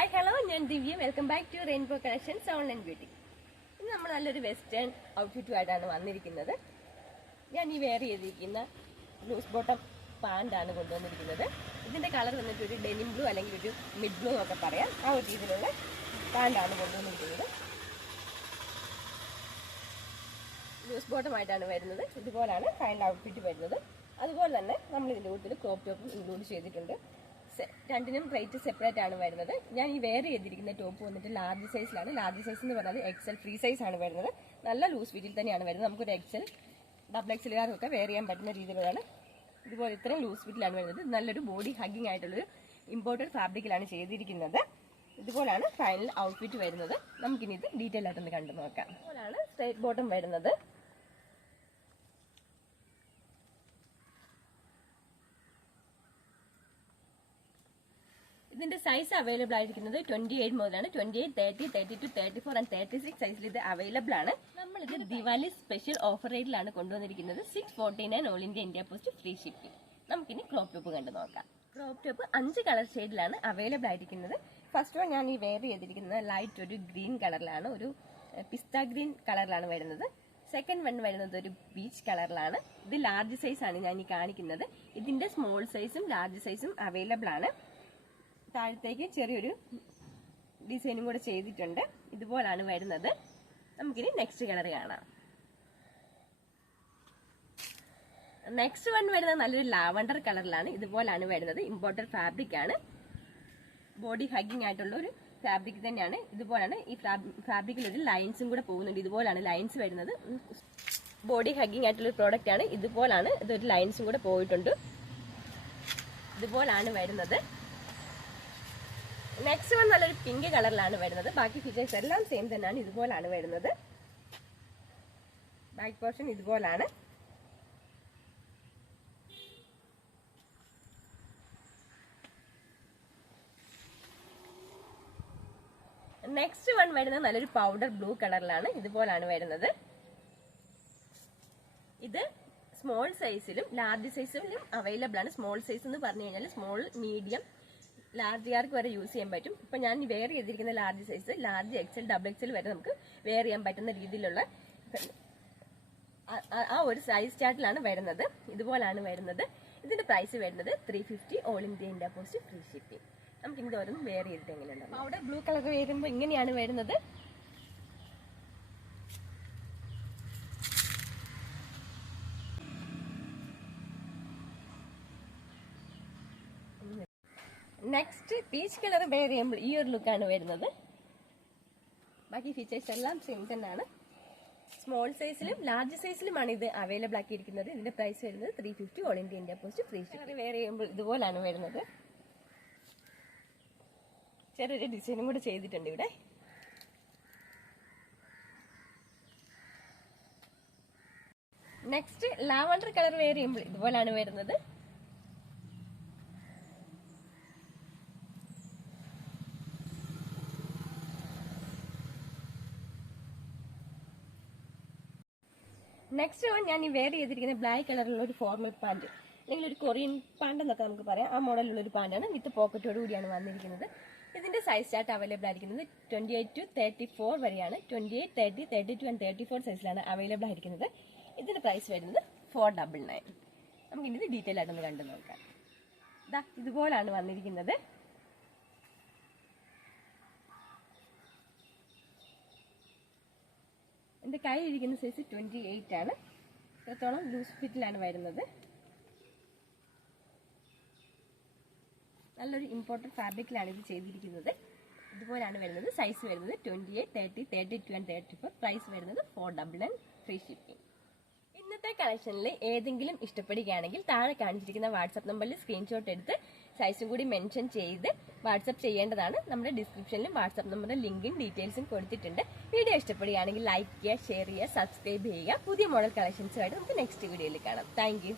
Hi hello, ഞാൻ Divya. Welcome back to rainbow collections online beauty. ഇന്ന് നമ്മൾ നല്ലൊരു വെസ്റ്റേൺ ഔട്ട്ഫിറ്റുമായിട്ടാണ് വന്നിരിക്കുന്നത്. ഞാൻ ഈ വെയർ ചെയ്തിരിക്കുന്ന ലൂസ് ബോട്ടം പാൻ്റാണ് കൊണ്ടുവന്നിരിക്കുന്നത്. ഇതിൻ്റെ കളർ വന്നിട്ട് ഒരു ഡെനിം ബ്ലൂ അല്ലെങ്കിൽ ഒരു മിഡ് ബ്ലൂ ഒക്കെ പറയാം. ആ ഒരു രീതിയിലുള്ള പാൻ്റാണ് കൊണ്ടുവന്നിരിക്കുന്നത്. ലൂസ് ബോട്ടമായിട്ടാണ് വരുന്നത്. ഇതുപോലാണ് ഫൈനൽ ഔട്ട്ഫിറ്റ് വരുന്നത്. അതുപോലെ തന്നെ നമ്മൾ ഇതിൻ്റെ കൂട്ടത്തിൽ ക്രോപ്പ് ടോപ്പും ഇൻക്ലൂഡ് ചെയ്തിട്ടുണ്ട്. രണ്ടിനും റേറ്റ് സെപ്പറേറ്റ് ആണ് വരുന്നത്. ഞാൻ ഈ വെയർ ചെയ്തിരിക്കുന്ന ടോപ്പ് വന്നിട്ട് ലാർജ് സൈസിലാണ്. ലാർജ് സൈസ് എന്ന് പറഞ്ഞാൽ എക്സൽ ഫ്രീ സൈസ് ആണ് വരുന്നത്. നല്ല ലൂസ് ഫിറ്റിൽ തന്നെയാണ് വരുന്നത്. നമുക്കൊരു എക്സൽ ഡബിൾ എക്സലുകാർക്കൊക്കെ വെയർ ചെയ്യാൻ പറ്റുന്ന രീതിയിലുള്ളതാണ്. ഇതുപോലെ ഇത്രയും ലൂസ് ഫിറ്റിലാണ് വരുന്നത്. നല്ലൊരു ബോഡി ഹഗ്ഗിങ് ആയിട്ടുള്ളൊരു ഇമ്പോർട്ടഡ് ഫാബ്രിക്കിലാണ് ചെയ്തിരിക്കുന്നത്. ഇതുപോലാണ് ഫൈനൽ ഔട്ട്ഫിറ്റ് വരുന്നത്. നമുക്കിനി ഇത് ഡീറ്റെയിൽ ആയിട്ടൊന്ന് കണ്ടു നോക്കാം. ഇതുപോലാണ് സ്ട്രൈറ്റ് ബോട്ടം വരുന്നത്. ഇതിന്റെ സൈസ് അവൈലബിൾ ആയിരിക്കുന്നത് 28 മുതലാണ്. 28, 30, 32, 34 ആൻഡ് 36 സൈസിൽ ഇത് അവൈലബിൾ ആണ്. നമ്മൾ ഇത് ദിവാലി സ്പെഷ്യൽ ഓഫർ റേറ്റിലാണ് കൊണ്ടുവന്നിരിക്കുന്നത്. 649 all India post free shipping. നമുക്കിനി ക്രോപ്പ് ടോപ്പ് കണ്ടു നോക്കാം. ക്രോപ്പ് ടോപ്പ് 5 കളർ ഷെയ്ഡിലാണ് അവൈലബിൾ ആയിരിക്കുന്നത്. ഫസ്റ്റ് വൺ ഞാൻ ഈ വെയർ ചെയ്തിരിക്കുന്നത് ലൈറ്റ് ഒരു ഗ്രീൻ കളറിലാണ്, ഒരു പിസ്ത ഗ്രീൻ കളറിലാണ് വരുന്നത്. സെക്കൻഡ് വൺ വരുന്നത് ഒരു പീച്ച് കളറിലാണ്. ഇത് ലാർജ് സൈസ് ആണ് ഞാൻ ഈ കാണിക്കുന്നത്. ഇതിന്റെ സ്മോൾ സൈസും ലാർജ് സൈസും അവൈലബിൾ ആണ്. താഴത്തേക്ക് ചെറിയൊരു ഡിസൈനും കൂടെ ചെയ്തിട്ടുണ്ട്. ഇതുപോലാണ് വരുന്നത്. നമുക്കിനി നെക്സ്റ്റ് കളർ കാണാം. നെക്സ്റ്റ് വൺ വരുന്നത് നല്ലൊരു ലാവണ്ടർ കളറിലാണ്. ഇതുപോലാണ് വരുന്നത്. ഇമ്പോർട്ടഡ് ഫാബ്രിക് ആണ്. ബോഡി ഹഗ്ഗിങ് ആയിട്ടുള്ള ഒരു ഫാബ്രിക് തന്നെയാണ്. ഇതുപോലാണ് ഈ ഫാബ്രിക്കിൽ ഒരു ലൈൻസും കൂടെ പോകുന്നുണ്ട്. ഇതുപോലാണ് ലൈൻസ് വരുന്നത്. ബോഡി ഹഗ്ഗിങ് ആയിട്ടുള്ള പ്രോഡക്റ്റ് ആണ്. ഇതുപോലാണ് ഇതൊരു ലൈൻസും കൂടെ പോയിട്ടുണ്ട്. ഇതുപോലാണ് വരുന്നത്. നെക്സ്റ്റ് വൺ നല്ലൊരു പിങ്ക് കളറിലാണ് വരുന്നത്. ബാക്കി ഫീച്ചേഴ്സ് എല്ലാം സെയിം തന്നെയാണ്. ഇതുപോലാണ് വരുന്നത്. ബാക്ക് പോർഷൻ ഇതുപോലാണ്. നെക്സ്റ്റ് വൺ വരുന്നത് നല്ലൊരു പൗഡർ ബ്ലൂ കളറിലാണ്. ഇതുപോലാണ് വരുന്നത്. ഇത് സ്മോൾ സൈസിലും ലാർജ് സൈസിലും അവൈലബിൾ ആണ്. സ്മോൾ സൈസ് എന്ന് പറഞ്ഞു കഴിഞ്ഞാൽ സ്മോൾ, മീഡിയം, ലാർജുകാർക്ക് വരെ യൂസ് ചെയ്യാൻ പറ്റും. ഇപ്പൊ ഞാൻ വെയർ ചെയ്തിരിക്കുന്ന large size, large XL, double XL വരെ നമുക്ക് വെയർ ചെയ്യാൻ പറ്റുന്ന രീതിയിലുള്ള ആ ഒരു സൈസ് ചാർട്ടിലാണ് വരുന്നത്. ഇതുപോലാണ് വരുന്നത്. ഇതിന്റെ പ്രൈസ് വരുന്നത് 350 all India post free shipping. നമുക്ക് ഇത് ഓരോന്നും വെയർ ചെയ്തിട്ട് എങ്ങനെയുണ്ടാവും. അവിടെ ബ്ലൂ കളർ വരുമ്പോൾ ഇങ്ങനെയാണ് വരുന്നത്. നെക്സ്റ്റ് പീച്ച് കളർ വെയർ ചെയ്യുമ്പോൾ ഈ ഒരു ലുക്കാണ് വരുന്നത്. ബാക്കി ഫീച്ചേഴ്സ് എല്ലാം സെയിം തന്നെയാണ്. സ്മോൾ സൈസിലും ലാർജ് സൈസിലുമാണ് ഇത് അവൈലബിൾ ആക്കിയിരിക്കുന്നത്. ഇതിന്റെ പ്രൈസ് വരുന്നത് 350 all India post free shipping. Wear ചെയ്യുമ്പോൾ ഇതുപോലാണ് വരുന്നത്. ചെറിയൊരു ഡിസൈനും കൂടെ ചെയ്തിട്ടുണ്ട് ഇവിടെ. നെക്സ്റ്റ് ലാവണ്ടർ കളർ വെയർ ചെയ്യുമ്പോൾ ഇതുപോലാണ് വരുന്നത്. നെക്സ്റ്റ് വൺ ഞാൻ ഈ വെയർ ചെയ്തിരിക്കുന്ന ബ്ലാക്ക് കളറിലുള്ള ഒരു ഫോർമൽ പാന്റ്, അല്ലെങ്കിൽ ഒരു കൊറിയൻ പാന്റ് എന്നൊക്കെ നമുക്ക് പറയാം. ആ മോഡലുള്ള ഒരു പാന്റാണ്. വിത്ത് പോക്കറ്റോട് കൂടിയാണ് വന്നിരിക്കുന്നത്. ഇതിന്റെ സൈസ് ചാർട്ട് അവൈലബിൾ ആയിരിക്കുന്നത് 28 to 34 വരെയാണ്. 28, 30, 32 ആൻഡ് 34 സൈസിലാണ് അവൈലബിൾ ആയിരിക്കുന്നത്. ഇതിന്റെ പ്രൈസ് വരുന്നത് 499. നമുക്ക് ഇനി ഇത് ഡീറ്റെയിൽ ആയിട്ടൊന്ന് കണ്ടു നോക്കാം. ഇതാ ഇതുപോലാണ് വന്നിരിക്കുന്നത്. എന്റെ കയ്യിലിരിക്കുന്ന സൈസ് 28 ആണ്. ഇത്രത്തോളം ലൂസ് ഫിറ്റിലാണ് വരുന്നത്. നല്ലൊരു ഇമ്പോർട്ടഡ് ഫാബ്രിക്കിലാണ് ഇത് ചെയ്തിരിക്കുന്നത്. ഇതുപോലാണ് വരുന്നത്. സൈസ് വരുന്നത് 28, 30, 32 ആൻഡ് 34. പ്രൈസ് വരുന്നത് 499 ഫ്രീ ഷിപ്പിംഗ്. ഇന്നത്തെ കളക്ഷനിൽ ഏതെങ്കിലും ഇഷ്ടപ്പെടുകയാണെങ്കിൽ താഴെ കാണിച്ചിരിക്കുന്ന വാട്സ്ആപ്പ് നമ്പറിൽ സ്ക്രീൻഷോട്ട് എടുത്ത് സൈസും കൂടി മെൻഷൻ ചെയ്ത് വാട്സ്ആപ്പ് ചെയ്യേണ്ടതാണ്. നമ്മുടെ ഡിസ്ക്രിപ്ഷനിലും വാട്സ്ആപ്പ് നമ്പറിന്റെ ലിങ്കും ഡീറ്റെയിൽസും കൊടുത്തിട്ടുണ്ട്. വീഡിയോ ഇഷ്ടപ്പെടുകയാണെങ്കിൽ ലൈക്ക് ചെയ്യുക, ഷെയർ ചെയ്യുക, സബ്സ്ക്രൈബ് ചെയ്യുക. പുതിയ മോഡൽ കളക്ഷൻസുമായിട്ട് നമുക്ക് നെക്സ്റ്റ് വീഡിയോയിൽ കാണാം. Thank you.